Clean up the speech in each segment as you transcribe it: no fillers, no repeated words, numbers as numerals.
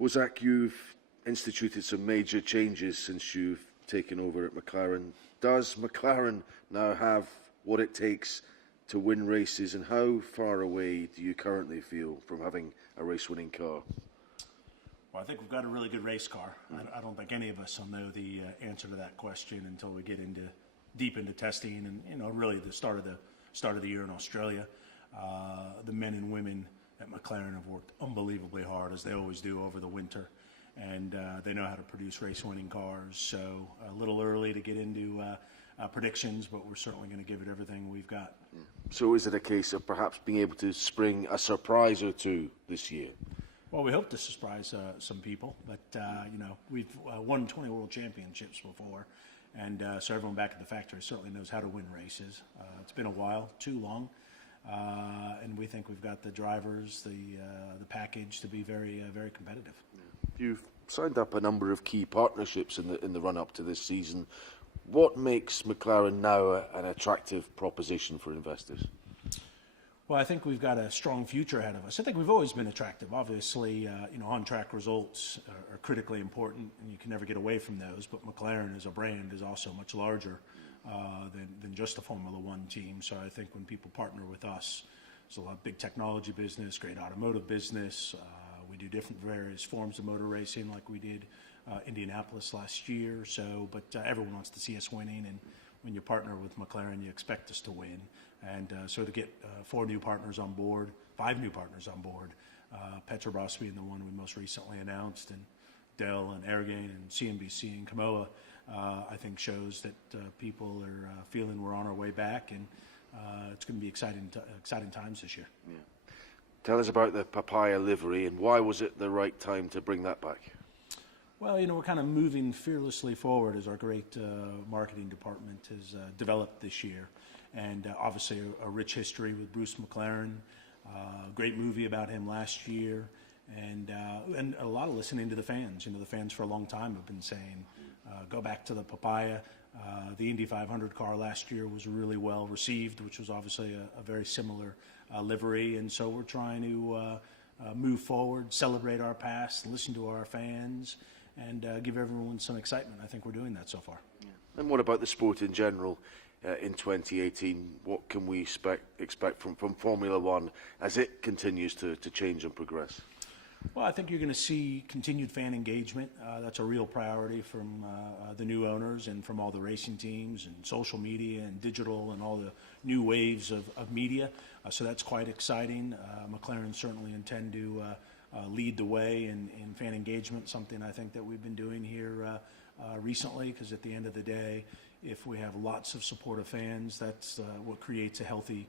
Well, Zach, you've instituted some major changes since you've taken over at McLaren. Does McLaren now have what it takes to win races, and how far away do you currently feel from having a race-winning car? Well, I think we've got a really good race car. I don't think any of us will know the answer to that question until we get deep into testing and really the start of the year in Australia. The men and women at McLaren have worked unbelievably hard, as they always do, over the winter, and they know how to produce race-winning cars. So a little early to get into predictions, but we're certainly going to give it everything we've got. So is it a case of perhaps being able to spring a surprise or two this year? Well, we hope to surprise some people, but we've won 20 world championships before, and so everyone back at the factory certainly knows how to win races. It's been a while, too long, and we think we've got the drivers, the package to be very competitive. You've signed up a number of key partnerships in the run-up to this season. What makes McLaren now an attractive proposition for investors? Well, I think we've got a strong future ahead of us. I think we've always been attractive. Obviously, on-track results are critically important, and you can never get away from those. But McLaren as a brand is also much larger than just a Formula One team. So I think when people partner with us, there's a lot of big technology business, great automotive business. We do different various forms of motor racing, like we did Indianapolis last year. But everyone wants to see us winning, and when you partner with McLaren, you expect us to win. And so to get 4 new partners on board, 5 new partners on board, Petrobras being the one we most recently announced, and Dell and Airgain and CNBC and Kamoa, I think shows that people are feeling we're on our way back, and it's going to be exciting times this year. Yeah. Tell us about the Papaya livery, and why was it the right time to bring that back? Well, we're kind of moving fearlessly forward, as our great marketing department has developed this year. And obviously a rich history with Bruce McLaren, great movie about him last year, and a lot of listening to the fans. The fans for a long time have been saying, go back to the Papaya. The Indy 500 car last year was really well received, which was obviously a very similar livery. And so we're trying to move forward, celebrate our past, listen to our fans, and give everyone some excitement. I think we're doing that so far. Yeah. And what about the sport in general? In 2018, what can we expect from Formula One as it continues to change and progress? Well, I think you're going to see continued fan engagement. That's a real priority from the new owners and from all the racing teams and social media and digital and all the new waves of media. So that's quite exciting. McLaren certainly intend to lead the way in fan engagement, something I think that we've been doing here recently, because at the end of the day, if we have lots of supportive fans, that's what creates a healthy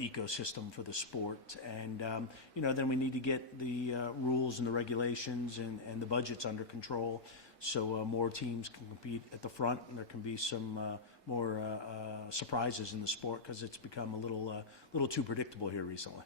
ecosystem for the sport. And, then we need to get the rules and the regulations and the budgets under control, so more teams can compete at the front, and there can be some more surprises in the sport, because it's become a little too predictable here recently.